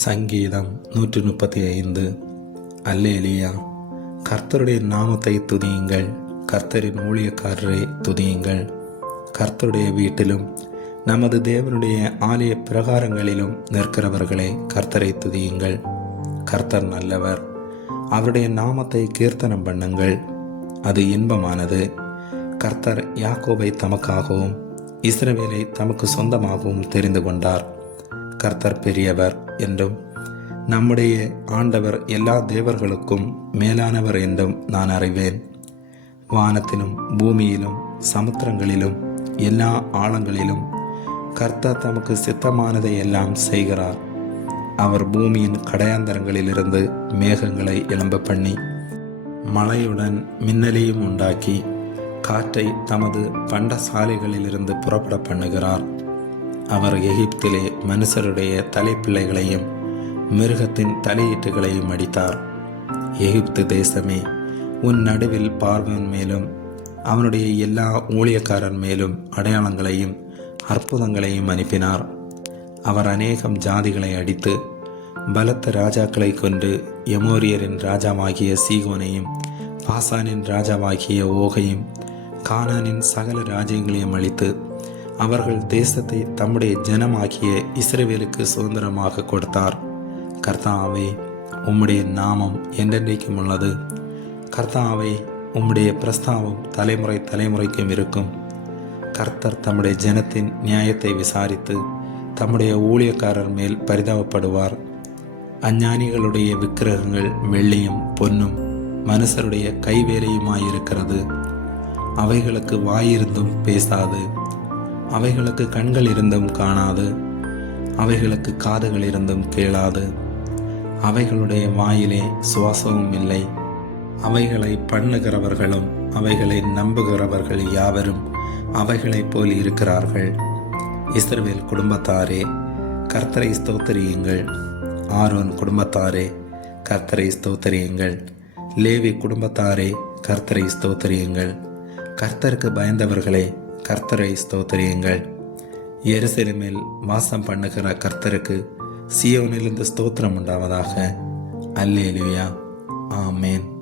சங்கீதம் 135. அல்லேலூயா. கர்த்தருடைய நாமத்தை துதியுங்கள். கர்த்தரின் ஊழியக்காரரை துதியுங்கள். கர்த்தருடைய வீட்டிலும் நமது தேவனுடைய ஆலய பிரகாரங்களிலும் நிற்கிறவர்களே கர்த்தரை துதியுங்கள். கர்த்தர் நல்லவர். அவருடைய நாமத்தை கீர்த்தனம் பண்ணுங்கள். அது இன்பமானது. கர்த்தர் யாக்கோபை தமக்காகவும் இஸ்ரவேலை தமக்கு சொந்தமாகவும் தெரிந்து கொண்டார். கர்த்தர் பெரியவர் என்றும் நம்முடைய ஆண்டவர் எல்லா தேவர்களுக்கும் மேலானவர் என்றும் நான் அறிவேன். வானத்திலும் பூமியிலும் சமுத்திரங்களிலும் எல்லா ஆழங்களிலும் கர்த்தர் தமக்கு சித்தமானதை எல்லாம் செய்கிறார். அவர் பூமியின் கடையாந்தரங்களிலிருந்து மேகங்களை எழும்ப பண்ணி மழையுடன் மின்னலையும் உண்டாக்கி காற்றை தமது பண்டசாலைகளிலிருந்து புறப்பட பண்ணுகிறார். அவர் எகிப்திலே மனுஷருடைய தலைப்பிள்ளைகளையும் மிருகத்தின் தலையீட்டுகளையும் அடித்தார். எகிப்து தேசமே, உன் நடுவில் பார்வன் மேலும் அவனுடைய எல்லா ஊழியக்காரன் மேலும் அடையாளங்களையும் அற்புதங்களையும் அனுப்பினார். அவர் அநேகம் ஜாதிகளை அடித்து பலத்த ராஜாக்களை கொண்டு எமோரியரின் ராஜாவாகிய சீகோனையும் பாசானின் ராஜாவாகிய ஓகையும் கானானின் சகல ராஜ்யங்களையும் அழித்து அவர்கள் தேசத்தை தம்முடைய ஜனமாகிய இஸ்ரவேலுக்கு சுதந்திரமாக கொடுத்தார். கர்த்தாவே, உம்முடைய நாமம் என்றென்றைக்கும் உள்ளது. கர்த்தாவே, உம்முடைய பிரஸ்தாவம் தலைமுறை தலைமுறைக்கும் இருக்கும். கர்த்தர் தம்முடைய ஜனத்தின் நியாயத்தை விசாரித்து தம்முடைய ஊழியக்காரர் மேல் பரிதாபப்படுவார். அஞ்ஞானிகளுடைய விக்கிரகங்கள் வெள்ளியும் பொன்னும் மனுஷருடைய கைவேலையுமாயிருக்கிறது. அவைகளுக்கு வாயிருந்தும் பேசாது, அவைகளுக்கு கண்கள் இருந்தும் காணாது, அவைகளுக்கு காதுகள் இருந்தும் கேளாது, அவைகளுடைய வாயிலே சுவாசமும் இல்லை. அவைகளை பண்ணுகிறவர்களும் அவைகளை நம்புகிறவர்கள் யாவரும் அவைகளைப் போல் இருக்கிறார்கள். இஸ்ரவேல் குடும்பத்தாரே, கர்த்தரை ஸ்தோத்திரியுங்கள். ஆரோன் குடும்பத்தாரே, கர்த்தரை ஸ்தோத்திரியுங்கள். லேவி குடும்பத்தாரே, கர்த்தரை ஸ்தோத்திரியுங்கள். கர்த்தருக்கு பயந்தவர்களே, கர்த்தரை ஸ்தோத்திரியுங்கள். எருசலேமில் வாசம் பண்ணுகிற கர்த்தருக்கு சீயோனிலிருந்து ஸ்தோத்திரம் உண்டாவதாக. அல்லேலூயா. ஆமேன்.